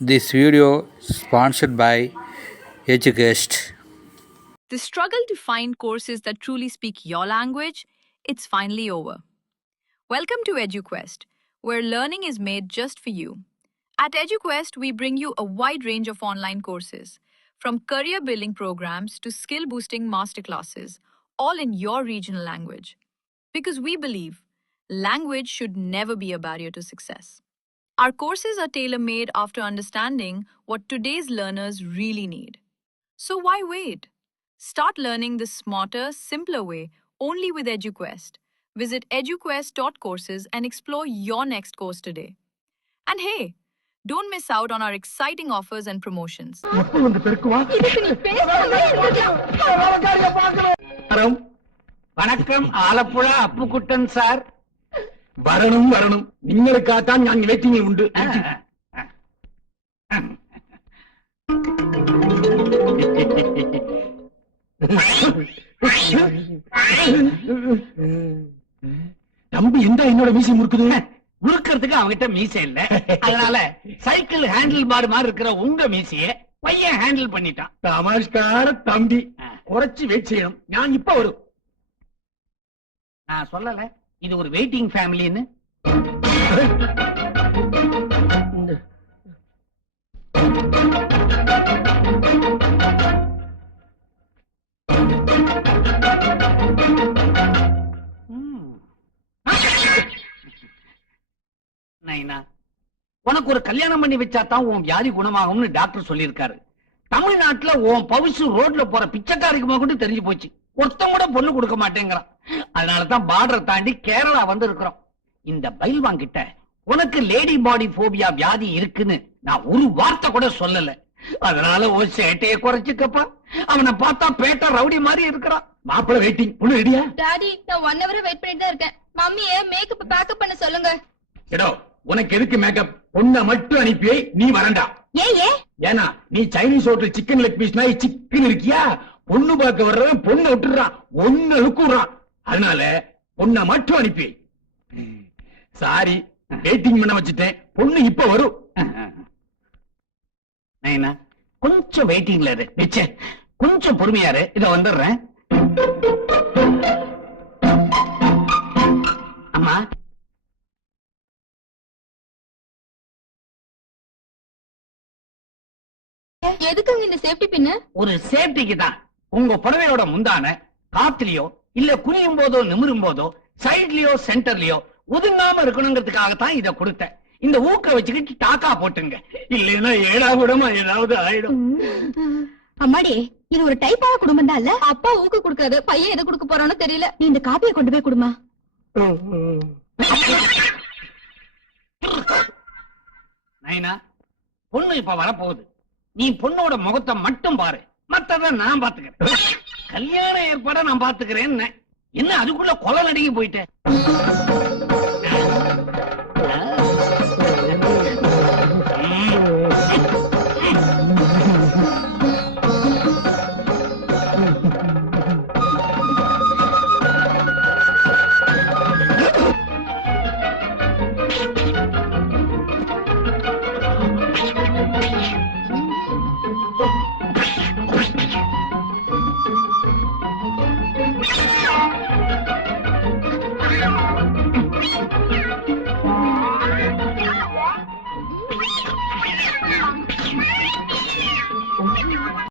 This video sponsored by EduQuest. The struggle to find courses that truly speak your language, it's finally over. Welcome to EduQuest, where learning is made just for you. At EduQuest, we bring you a wide range of online courses, from career building programs to skill boosting masterclasses, all in your regional language. Because we believe language should never be a barrier to success. Our courses are tailor made after understanding what today's learners really need. So why wait? Start learning the smarter, simpler way only with EduQuest. Visit eduquest.courses and explore your next course today. And hey, don't miss out on our exciting offers and promotions. வணக்கம் Alappuzha அப்புக்குட்டன் sir. வரணும் வரணும், நீங்களுக்காகத்தான் நான் waiting உண்டு. தம்பி எந்த என்னோட மீசை முறுக்குது? முறுக்கிறதுக்கு அவங்கிட்ட மீசை இல்ல, அதனால சைக்கிள் ஹேண்டில் பார் மாதிரி இருக்கிற உங்க மீசைய பையன் ஹேண்டில் பண்ணிட்டான். நமஸ்கார தம்பி, குறைச்சு வெயிட் செய்யணும். நான் இப்ப வரும். நான் சொல்லல இது ஒரு வெயிட்டிங் ஃபேமிலின்னு. உனக்கு ஒரு கல்யாணம் பண்ணி வச்சாதான் உன் வியாதி குணமாகும்னு டாக்டர் சொல்லியிருக்காரு. தமிழ்நாட்டுல உன் பவுசு ரோட்ல போற பிச்சைக்காரிக்குமா கூட தெரிஞ்சு போச்சு. ஒருத்தம் கூட பொண்ணு கொடுக்க மாட்டேங்கிறான். அதனாலதான் பார்டரை தாண்டி கேரளா வந்து இருக்கிறோம். இந்த பைல்வான் கிட்ட உனக்கு லேடி பாடி போபியா வியாதி இருக்குன்னு நான் ஒரு வார்த்தை கூட சொல்லல. அதனால ஒரு சேட்டையை குறைச்சுக்கப்பா. அவனை பார்த்தா பேட்டா ரவுடி மாதிரி இருக்கிறான். மாப்பிள்ள வெயிட்டிங். பொண்ணு ரெடியா? டாடி, நான் 1 hour வெயிட் பண்ணிட்டு தான் இருக்கேன். மம்மியே மேக்கப் பேக்கப் பண்ண சொல்லுங்க. எடோ, உனக்கு எதுக்கு மேக்கப்? பொண்ணை மட்டும் அனுப்பி நீ வரண்டா. ஏன்னா நீ Chinese hotel chicken leg piece நாய் சிக்கன் இருக்கியா? பொண்ணு பார்க்க வர்றவன் பொண்ணை விட்டுறான், ஒன்னு இழுக்குறான். அதனால பொண்ணை மட்டும் அனுப்பி. சாரி, வெயிட்டிங் பண்ண வச்சுட்டேன். பொண்ணு இப்ப வரும். கொஞ்சம் வெயிட்டிங்ல இரு. கொஞ்சம் பொறுமையாரு, இத வந்துடுறேன். அம்மா, எதுக்குங்க இந்த சேஃப்டி பின்னு? ஒரு சேஃப்டிக்கு தான். உங்க புடவையோட முந்தான காத்துலயோ இல்ல குனியும் போதோ நிமிரும் போதோ சைட்லயோ சென்டர்லயோ ஒதுங்காம இருக்கணுங்கிறதுக்காகத்தான் இத கொடுத்தேன். இந்த ஊக்க வச்சுக்கிட்டு டாக்கா போட்டுங்க, இல்லைன்னா ஏடாகூடமா ஏதாவது ஆயிடும். அம்மாடி, இது ஒரு டைப்பான குடும்பம் தான் இல்ல? அப்பா ஊக்கு கொடுக்காது, பையன் எதை கொடுக்க போறானோ தெரியல. நீ இந்த காப்பியை கொண்டு போய் கொடுமா. நைனா, பொண்ணு இப்ப வரப்போகுது. நீ பொண்ணோட முகத்தை மட்டும் பாரு, மத்தத நான் பாத்துக்கிறேன். கல்யாண ஏற்பாட நான் பாத்துக்கிறேன். என்ன அதுக்குள்ள கொலை நடுங்கி போயிட்டேன்.